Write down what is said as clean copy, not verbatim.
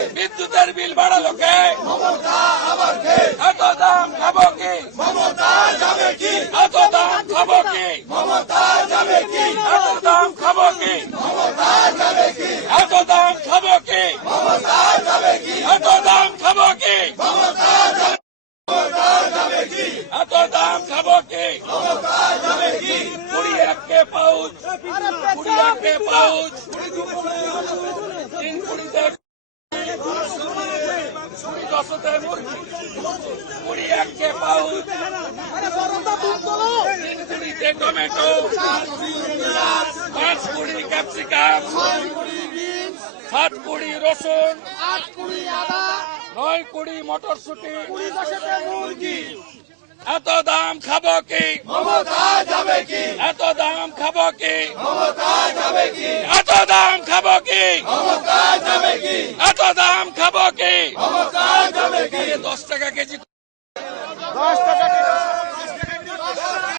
বিদ্যুতের বিল বাড়ালো কে? এত দাম খাবো কি? এত দাম খাবো কি? এত দাম খাবো কি? এত দাম খাবো কি? এত দাম খাবো কি? এত দাম খাবো কি? 21 পাউচ 21 পাউচ 3 কুড়িতে দশতে মুরগি 21 পাউচ 3 কুড়িতে টমেটো 5 কুড়ি ক্যাপসিকাম 7 কুড়ি রসুন 8 কুড়ি আদা 9 কুড়ি মটরশুটি 20 দশতে মুরগি। এত দাম খাবো কি? এত দাম খাবো কি? এত দাম খাবো কি? এত দাম খাবো কি? 10 টাকা কেজি